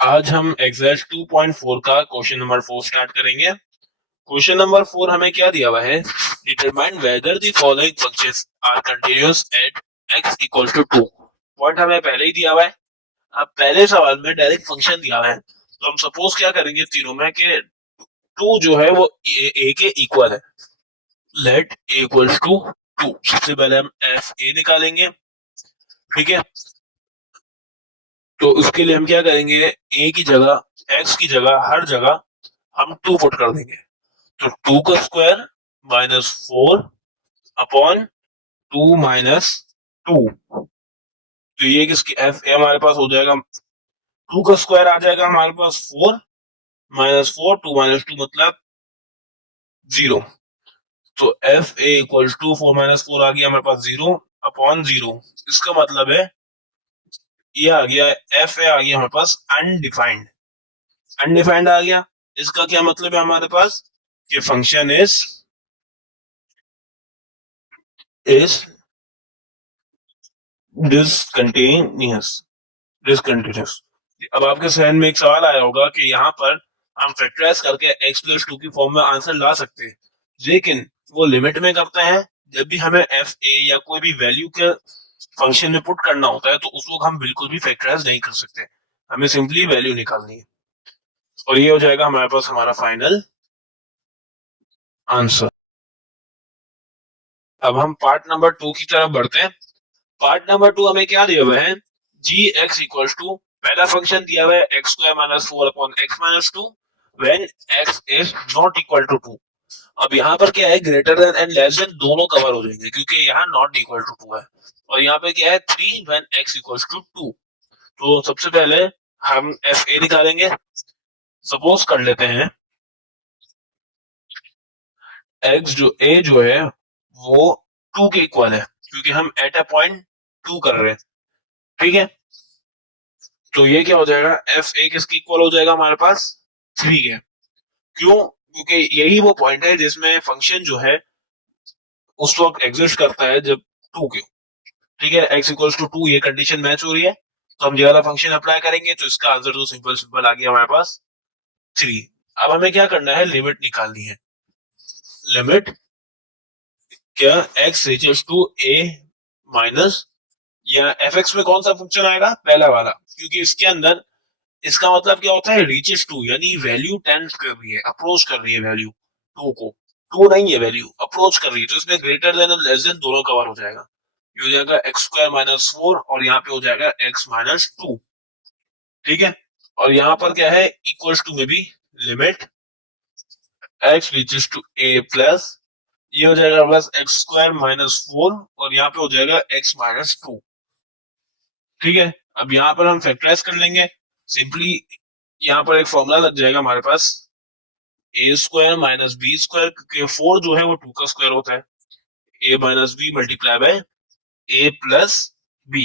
आज हम एक्सरसाइज 2.4 का क्वेश्चन नंबर 4 स्टार्ट करेंगे। क्वेश्चन नंबर 4 हमें क्या दिया हुआ है, determine whether the following functions are continuous at x equals to 2। Point हमें पहले ही दिया हुआ है। अब पहले सवाल में डायरेक्ट फंक्शन दिया हुआ है, तो हम सपोज क्या करेंगे तीनों में कि 2 जो है वो a के इक्वल है। Let a equals to 2। सबसे पहले हम एफ ए निकालेंगे, ठीक है। तो उसके लिए हम क्या करेंगे, a की जगह x की जगह हर जगह हम 2 पुट कर देंगे। तो 2 का स्क्वायर माइनस 4 अपॉन 2 माइनस 2। तो ये किसकी एफ ए हमारे पास हो जाएगा, 2 का स्क्वायर आ जाएगा हमारे पास 4 माइनस 4, 2 माइनस 2 मतलब 0। तो f a equals to 4 minus 4 आ गया हमारे पास 0 अपॉन 0। इसका मतलब है ये आ गया एफ ए आ गया हमारे पास अनडिफाइंड। अनडिफाइंड आ गया, इसका क्या मतलब है हमारे पास कि फंक्शन इज डिसकंटिन्यूअस। डिसकंटिन्यूअस। अब आपके जहन में एक सवाल आया होगा कि यहाँ पर हम फैक्टराइज करके x प्लस 2 की फॉर्म में आंसर ला सकते हैं, लेकिन वो लिमिट में करते हैं। जब भी हमें एफ ए या कोई भी वैल्यू के फंक्शन में पुट करना होता है तो उस वक्त हम बिल्कुल भी फैक्टराइज नहीं कर सकते, हमें सिंपली वैल्यू निकालनी है। और ये हो जाएगा हमारे पास हमारा फाइनल आंसर। अब हम पार्ट नंबर 2 की तरफ बढ़ते हैं। पार्ट नंबर 2 हमें क्या दिया हुआ है, जी एक्स इक्वल्स टू, पहला फंक्शन दिया हुआ है x square minus 4 upon x minus 2 when x is not equal to 2। अब यहाँ पर क्या है, greater than and less than दोनों कवर हो जाएंगे क्योंकि यहाँ नॉट इक्वल टू 2 है। और यहाँ पे क्या है 3 व्हेन एक्स इक्वल्स टू 2। तो सबसे पहले हम एफ ए निकालेंगे। सपोज कर लेते हैं एक्स जो ए जो है वो 2 के इक्वल है क्योंकि हम एट अ पॉइंट 2 कर रहे हैं, ठीक है। तो ये क्या हो जाएगा, एफ ए किसकी इक्वल हो जाएगा हमारे पास 3 के। क्यों, क्योंकि यही वो पॉइंट है जिसमें फंक्शन जो है उस वक्त एग्जिस्ट करता है जब 2 के, ठीक है। एक्स इक्वल्स टू 2 ये कंडीशन मैच हो रही है, तो हम ये वाला फंक्शन अप्लाई करेंगे तो इसका आंसर तो सिंपल सिंपल आ गया हमारे पास 3। अब हमें क्या करना है, लिमिट निकालनी है। लिमिट क्या, x reaches to a minus, या एफ एक्स में कौन सा फंक्शन आएगा, पहला वाला, क्योंकि इसके अंदर इसका मतलब क्या होता है, रीचेस टू यानी वैल्यू टेंड कर रही है, अप्रोच कर रही है वैल्यू 2 को। 2 नहीं है वैल्यू, अप्रोच कर रही है, तो इसमें ग्रेटर देन और लेस देन दोनों कवर हो जाएगा। ये हो जाएगा एक्स स्क्वायर माइनस 4 और यहाँ पे हो जाएगा एक्स माइनस 2, ठीक है। और यहाँ पर क्या है, इक्वल्स टू में भी limit x reaches to a plus, ये हो जाएगा प्लस एक्स स्क्वायर माइनस 4 और यहाँ पे हो जाएगा एक्स माइनस 2, ठीक है। अब यहाँ पर हम फैक्टराइज कर लेंगे सिंपली। यहाँ पर एक फॉर्मूला लग जाएगा हमारे पास, ए स्क्वायर माइनस बी स्क्वायर के 4 जो है वो 2 का स्क्वायर होता है, a minus b multiply by a plus b.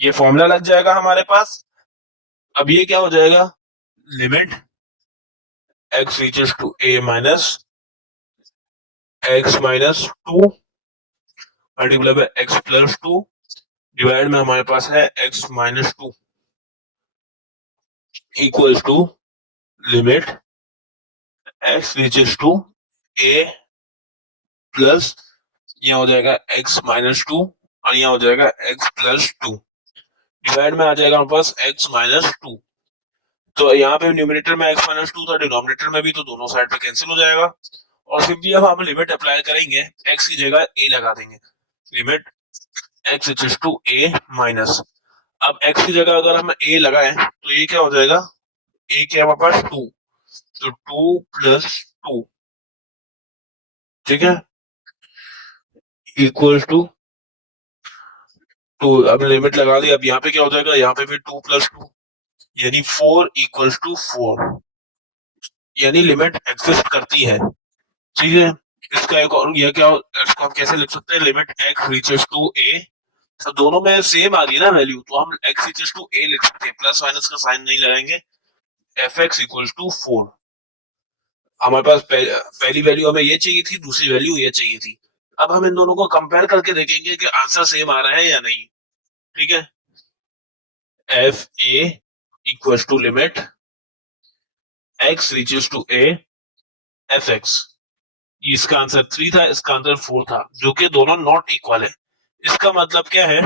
ये फॉर्मूला लग जाएगा हमारे पास। अब ये क्या हो जाएगा, limit x reaches to a minus x minus 2 multiply by x plus 2 divide में हमारे पास है x minus 2 equals to limit x reaches to a plus, यहाँ हो जाएगा x माइनस 2 और यहाँ हो जाएगा x प्लस 2 डिवाइड में आ जाएगा हमारे पास x माइनस 2। तो यहाँ पे न्यूमरेटर में x माइनस 2 था, डिनोमिनेटर में भी, तो दोनों साइड पे कैंसिल हो जाएगा। और सिंपली अब हम लिमिट अप्लाई करेंगे, x की जगह a लगा देंगे। Limit x equals to a minus, अब x की जगह अगर हम a लगाएं तो ये क्या हो जाएगा, a क्या हमारे पास 2, तो 2 प्लस 2, ठीक है, इक्वल टू 2। अब लिमिट लगा दी, अब यहाँ पे क्या हो जाएगा, यहाँ पे भी 2 प्लस 2 यानी 4 इक्वल्स टू 4, यानी लिमिट एग्जिस्ट करती है, ठीक है। इसका एक और ये क्या, इसको हम कैसे लिख सकते हैं, लिमिट एक्स रीचेस टू ए, तो दोनों में सेम आ रही है ना वैल्यू, तो हम एक्स रीचेस टू ए लिख सकते हैं, प्लस माइनस का साइन नहीं लगाएंगे। एफ एक्स इक्वल्स टू 4, हमारे पास पहली वैल्यू हमें ये चाहिए थी, दूसरी वैल्यू ये चाहिए थी। अब हम इन दोनों को कंपेयर करके देखेंगे कि आंसर सेम आ रहा है या नहीं, ठीक है। F a equals to limit x reaches to a f x. इसका आंसर 3 था, इसका आंसर 4 था, जो कि दोनों नॉट इक्वल है। इसका मतलब क्या है?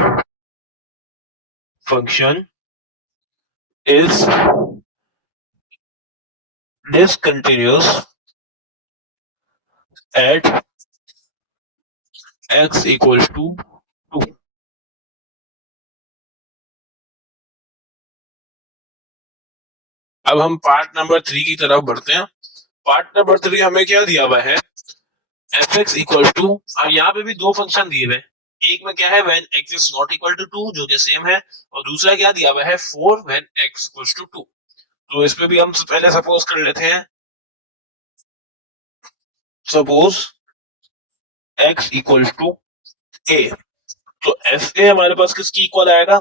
Function is discontinuous at x equals to 2। अब हम पार्ट नंबर 3 की तरफ बढ़ते हैं। पार्ट नंबर 3 हमें क्या दिया हुआ है? एफ एक्स इक्वल टू, अब यहाँ पे भी दो फंक्शन दिए हुए। एक में क्या है? When x is not equal to 2, जो कि सेम है, और दूसरा क्या दिया हुआ है? 4 व्हेन x इक्वल्स टू 2। तो इस पे भी हम पहले सपोज कर लेते हैं। Suppose x equals to a, तो एफ ए हमारे पास किसकी इक्वल आएगा?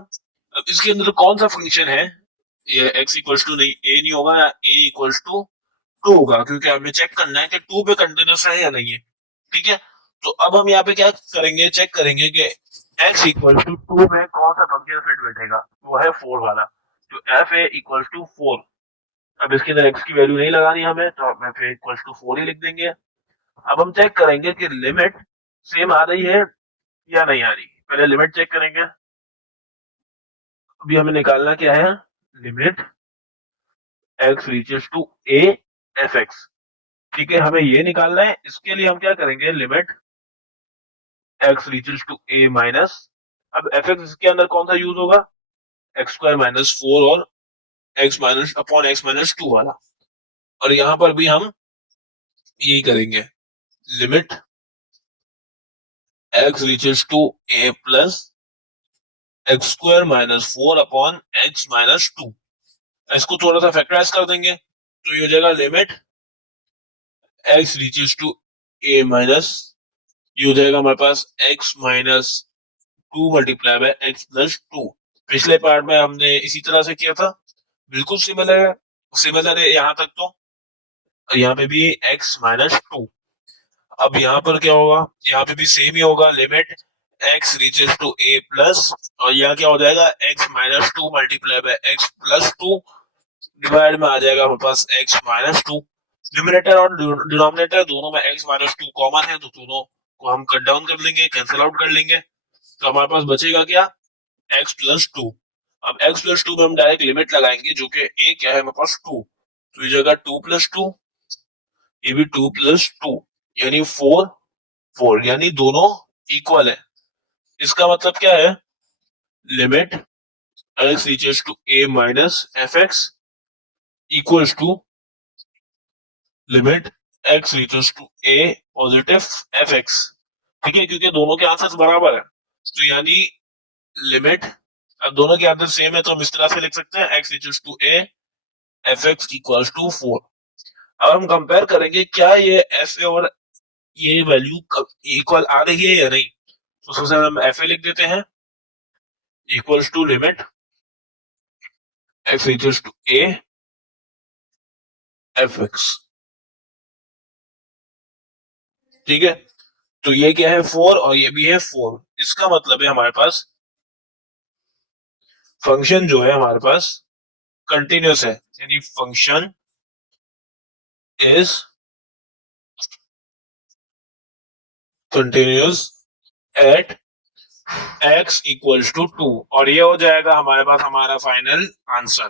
अब इसके अंदर कौन सा फंक्शन है? ये x इक्वल्स टू नहीं, a नहीं होगा, a इक्वल्स टू 2 होगा, क्योंकि हमें चेक करना है कि 2 पे कंटिन्यूस है या नहीं है। ठीक है, तो अब हम यहाँ पे क्या करेंगे? चेक करेंगे कि x इक्वल टू 2 में कौन सा फंक्शन फिट बैठेगा। वो है 4 वाला, तो एफ ए इक्वल टू 4। अब इसके अंदर x की वैल्यू नहीं लगानी हमें, तो हम एफ ए इक्वल टू 4 ही लिख देंगे। अब हम चेक करेंगे कि लिमिट सेम आ रही है या नहीं आ रही। पहले लिमिट चेक करेंगे। अभी हमें निकालना क्या है? Limit x reaches to a f x. ठीक है, हमें ये निकालना है। इसके लिए हम क्या करेंगे? Limit x reaches to a minus, अब एफ एक्स के अंदर कौन सा यूज होगा? एक्स स्क्वायर माइनस 4 और x minus upon x minus 2 वाला। और यहां पर भी हम यही करेंगे। Limit x reaches to a plus x square minus 4 upon x minus 2। इसको थोड़ा सा फैक्टराइज कर देंगे, तो ये हो जाएगा limit x reaches to a minus, ये हो जाएगा हमारे पास x minus 2 multiply by x plus 2। पिछले पार्ट में हमने इसी तरह से किया था, बिल्कुल सिमिलर है। सिमिलर है यहाँ तक तो। यहाँ पे भी x माइनस 2। अब यहाँ पर क्या होगा? यहाँ पे भी सेम ही होगा। Limit x reaches to a plus, और यहाँ क्या हो जाएगा? x minus 2 multiply by x plus 2 divide में आ जाएगा हमारे पास x माइनस 2। न्यूमरेटर और डिनोमिनेटर दोनों में x माइनस 2 कॉमन है, तो दोनों को हम कट डाउन कर लेंगे, कैंसिल आउट कर लेंगे। तो हमारे पास बचेगा क्या? x plus 2। अब x प्लस 2 में हम डायरेक्ट लिमिट लगाएंगे, जो कि a क्या है हमारे पास? 2। तो ये जगह 2 प्लस 2, ये भी 2 प्लस 2, यानी 4 4, यानी दोनों इक्वल है। इसका मतलब क्या है? Limit x reaches to a minus f x equals to limit x reaches to a positive f x. ठीक है, क्योंकि दोनों के आंसर बराबर है, तो यानी लिमिट, अब दोनों के आंसर सेम है, तो हम इस तरह से लिख सकते हैं x reaches to a f x equals to 4। अब हम कंपेयर करेंगे क्या ये एफ ए और ये वैल्यू इक्वल आ रही है या नहीं। तो सबसे पहले हम एफ ए लिख देते हैं, equals to limit x equals to a f x. ठीक है, तो ये क्या है? 4, और ये भी है 4। इसका मतलब है हमारे पास फंक्शन जो है हमारे पास कंटिन्यूस है, यानी function is continuous at x equals to 2, और ये हो जाएगा हमारे पास हमारा फाइनल आंसर।